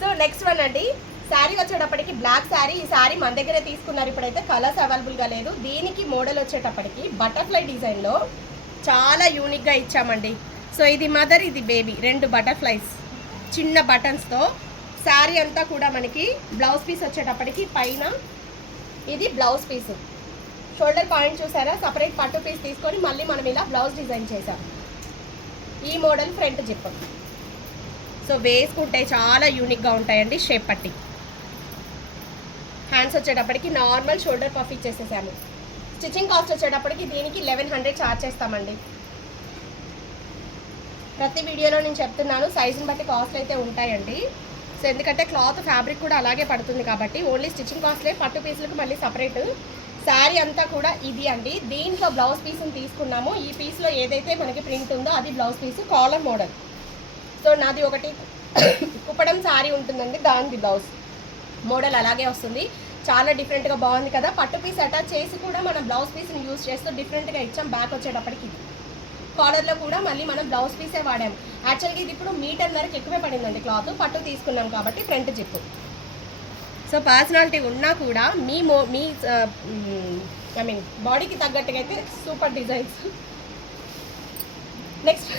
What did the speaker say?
So next one అండి, శారీ వచ్చేటప్పటికి black sari. ఈ శారీ మన దగ్గరే తీసుకున్నారు, ఇప్పుడైతే కలర్స్ అవైలబుల్గా లేదు. దీనికి మోడల్ వచ్చేటప్పటికి బటర్ఫ్లై డిజైన్లో చాలా యూనిక్గా ఇచ్చామండి. సో ఇది మదర్, ఇది బేబీ, 2 బటర్ఫ్లైస్ చిన్న బటన్స్తో. శారీ అంతా కూడా మనకి బ్లౌజ్ పీస్ వచ్చేటప్పటికి పైన ఇది బ్లౌజ్ పీసు. షోల్డర్ పాయింట్ చూసారా, సపరేట్ పట్టు పీస్ తీసుకొని మళ్ళీ మనం ఇలా బ్లౌజ్ డిజైన్ చేసాం. ఈ మోడల్ ఫ్రంట్ జిప్. సో వేసుకుంటే చాలా యూనిక్గా ఉంటాయండి. షేప్ పట్టి హ్యాండ్స్ వచ్చేటప్పటికి నార్మల్ షోల్డర్ పఫ్ ఇచ్చేసేసాము. స్టిచ్చింగ్ కాస్ట్ వచ్చేటప్పటికి దీనికి 1100 ఛార్జ్ చేస్తామండి. ప్రతి వీడియోలో నేను చెప్తున్నాను, సైజుని బట్టి కాస్ట్ అయితే ఉంటాయండి. సో ఎందుకంటే క్లాత్ ఫ్యాబ్రిక్ కూడా అలాగే పడుతుంది కాబట్టి ఓన్లీ స్టిచ్చింగ్ కాస్ట్లే, పట్టు పీసులకు మళ్ళీ సపరేట్. శారీ అంతా కూడా ఇది అండి. దీంట్లో బ్లౌజ్ పీస్ని తీసుకున్నాము. ఈ పీస్లో ఏదైతే మనకి ప్రింట్ ఉందో అది blouse piece, caller model. So నాది ఒకటి కుప్పడం శారీ ఉంటుందండి, దానిది బ్లౌజ్ మోడల్ అలాగే వస్తుంది. చాలా డిఫరెంట్గా బాగుంది కదా. పట్టు పీస్ అటాచ్ చేసి కూడా మనం బ్లౌజ్ పీస్ని యూజ్ చేస్తూ డిఫరెంట్గా ఇచ్చాం. బ్యాక్ వచ్చేటప్పటికి ఇది కాలర్లో కూడా మళ్ళీ మనం బ్లౌజ్ పీసే వాడాము. యాక్చువల్గా ఇది ఇప్పుడు మీటర్ వరకు ఎక్కువే పడిందండి క్లాత్, పట్టు తీసుకున్నాం కాబట్టి ఫ్రంట్ జిప్పు. సో పర్సనాలిటీ ఉన్నా కూడా మీ బాడీకి తగ్గట్టుగా అయితే సూపర్ డిజైన్స్. నెక్స్ట్